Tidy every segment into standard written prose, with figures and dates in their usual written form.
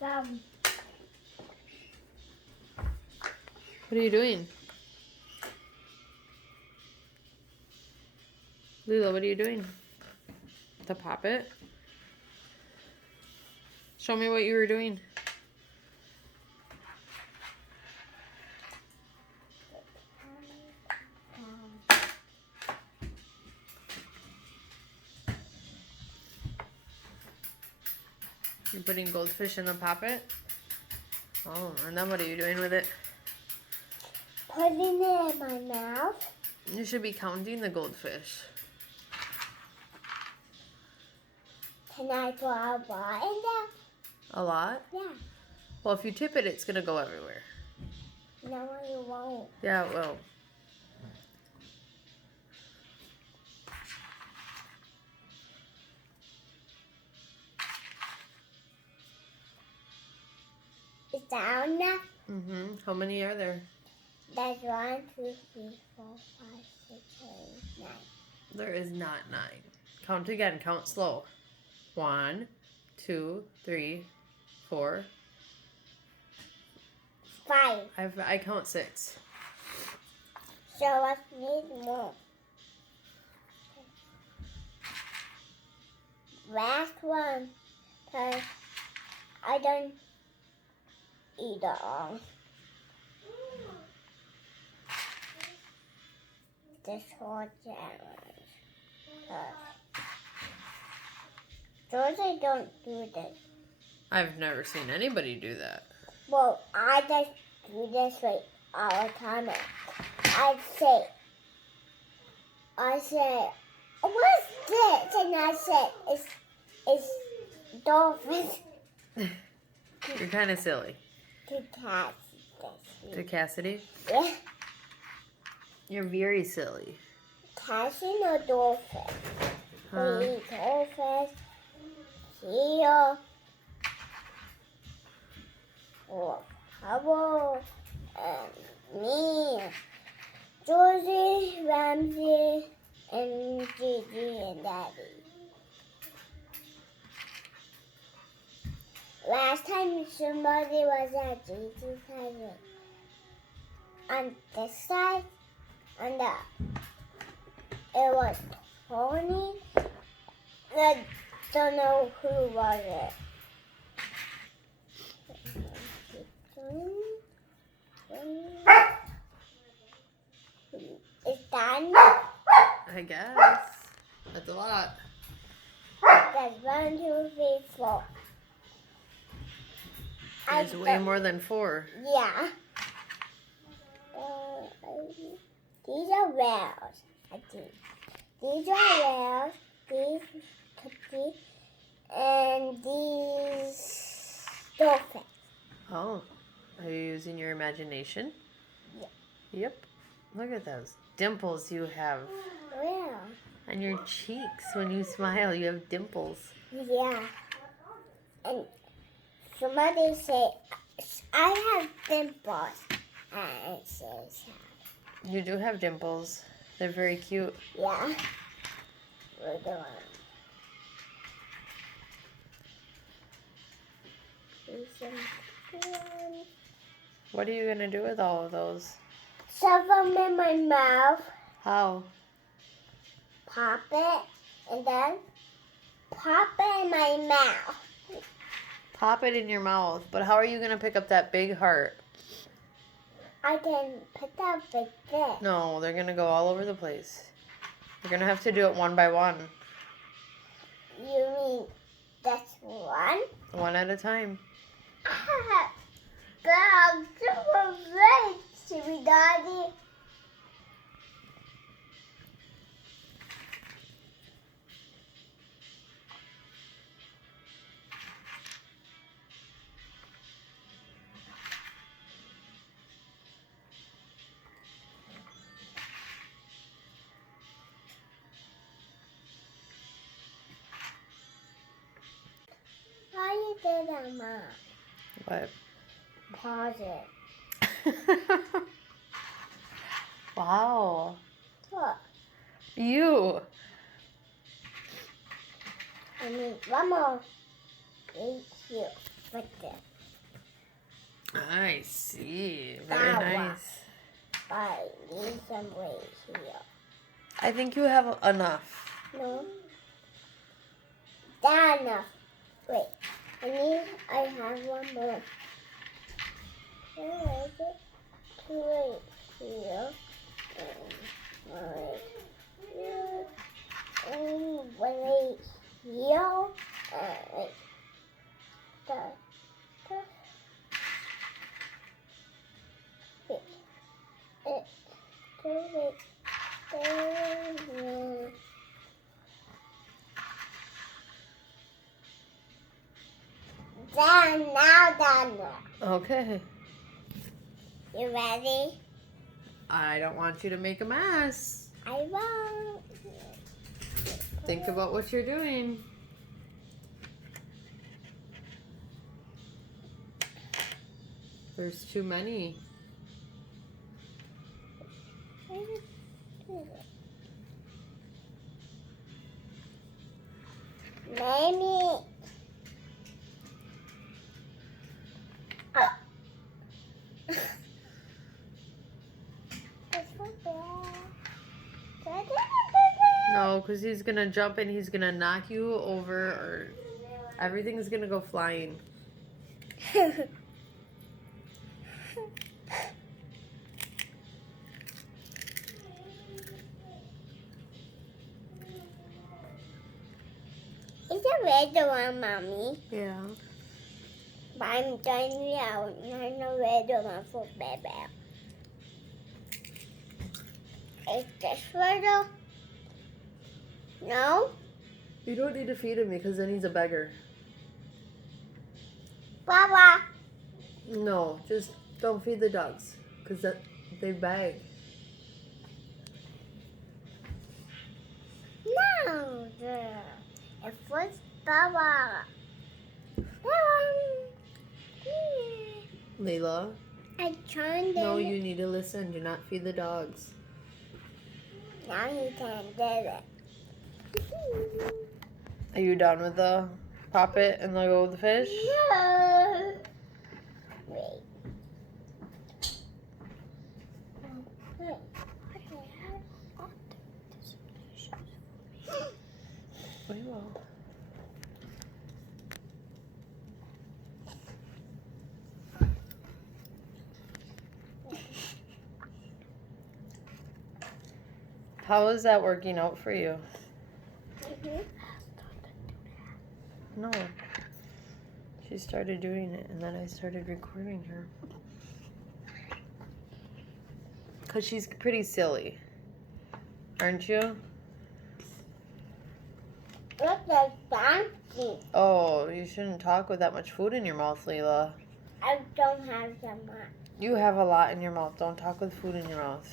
What are you doing? Lila, what are you doing? To pop it? Show me what you were doing. You're putting goldfish in the poppet? Oh, and then what are you doing with it? Putting it in my mouth. You should be counting the goldfish. Can I put a ball in there? A lot? Yeah. Well, if you tip it, it's going to go everywhere. No, it won't. Yeah, it will. Is that enough? Mm-hmm. How many are there? That's 1, 2, 3, 4, 5, 6, 7, 8, 9. There is not 9. Count again. Count slow. 1, 2, 3, 4. 5. I count 6. So I need more. Last one. Because I don't eat it all. This whole challenge. Georgia don't do this. I've never seen anybody do that. Well, I just do this way all the time. I say, what's this? And I say, it's dolphins. You're kind of silly. To catch To this. Cassidy? Yeah. You're very silly. Catching a dolphin. Huh? We eat dolphins, seal, or Hubble, and me, Georgie, Ramsey, and Gigi, and Daddy. Last time somebody was at Gigi's side. On this side, and it was Tony. I don't know who was it. Is that enough? I guess. That's a lot. That's 1, 2, 3, 4. There's way more than 4. Yeah. These are whales, I think. These are whales, these cookies, and these dolphins. Oh, are you using your imagination? Yeah. Yep. Look at those dimples you have. Yeah. And your cheeks, when you smile, you have dimples. Yeah. And somebody say, I have dimples. And it says, You do have dimples. They're very cute. yeah. We're doing. What are you going to do with all of those? Shove them in my mouth, How? pop it, and then pop it in my mouth. Pop it in your mouth. But how are you going to pick up that big heart? I can put that with this. No, they're going to go all over the place. You're going to have to do it one by one. You mean that's one? One at a time. Girl, super great, Chibi Daddy. How you do that, Mom? What? Pause it. Wow. Look, You. I mean, one more. Thank you. Right there. I see. Very That one. nice. I need some weight here. I think you have enough. No. That enough. Wait. I have one more. Where is it? Wait here. Wait here. Wait here. Wait. Done. Okay. You ready? I don't want you to make a mess. I won't. Think about what you're doing. There's too many. Mammy. No, because he's going to jump and he's going to knock you over or everything's going to go flying. It's a red one, Mommy. Yeah. But I'm trying out. Not a red one for baby. Is this red? No? You don't need to feed him because then he's a beggar. Baba. No, just don't feed the dogs because they beg. No. It was Baba. Layla, I turned no, it. you need to listen. Do not feed the dogs. Now you can do it. Are you done with the poppet and let go of the fish? No. Wait. We will. How is that working out for you? No. She started doing it and then I started recording her. Because she's pretty silly. Aren't you? Look at fancy. Oh, you shouldn't talk with that much food in your mouth, Leela. I don't have so much. You have a lot in your mouth. Don't talk with food in your mouth.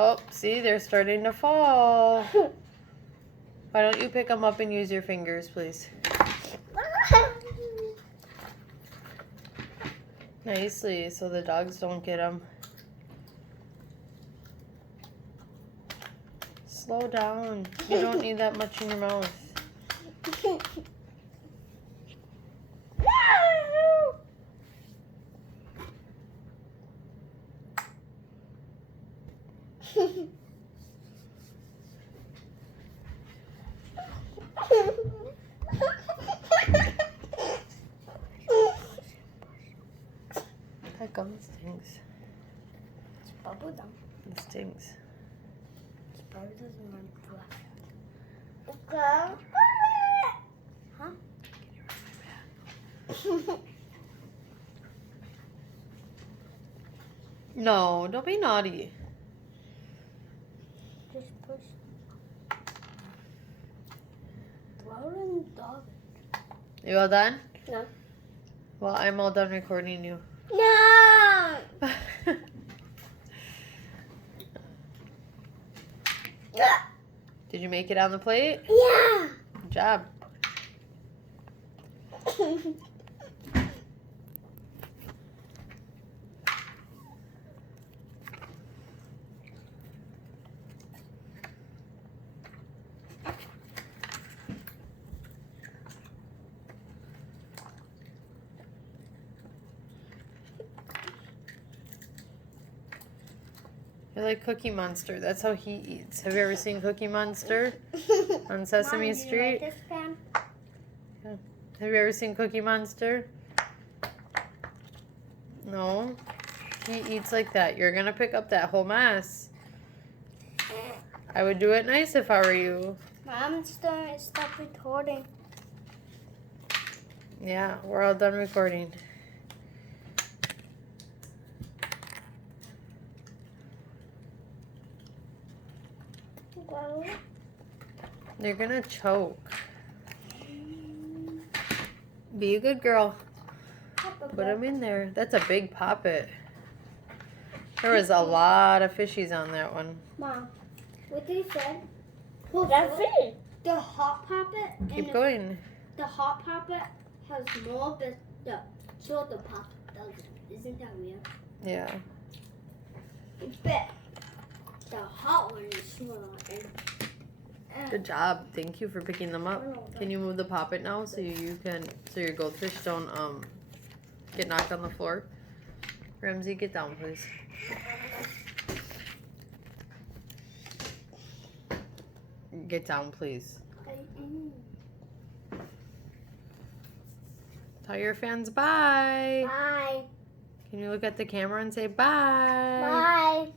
Oh, see, they're starting to fall. Why don't you pick them up and use your fingers, please? Nicely, so the dogs don't get them. Slow down. You don't need that much in your mouth. That gum stings. It's bubble gum. It stings. It's probably doesn't want to go. Huh? No, don't be naughty. Just push. Throw it in the dog. You all done? No. Well, I'm all done recording you. No! Did you make it on the plate? Yeah! Good job. I like Cookie Monster. That's how he eats. Have you ever seen Cookie Monster on Sesame Mom, Street? do you like this pen? Have you ever seen Cookie Monster? No? He eats like that. You're gonna pick up that whole mess. I would do it nice if I were you. Mom, stop recording. Yeah, we're all done recording. Well, You're gonna choke. Be a good girl. Put them in there. That's a big poppet. There was a lot of fishies on that one. Mom, what did you say? That's it. The hot poppet. Keep going. The hot poppet has more, but the soda poppet doesn't. Isn't that weird? Yeah. But the hot one is smaller. Good job. Thank you for picking them up. Can you move the poppet now so so your goldfish don't get knocked on the floor? Ramsey, get down, please. Get down, please. Tell your fans bye. Bye. Can you look at the camera and say bye? Bye.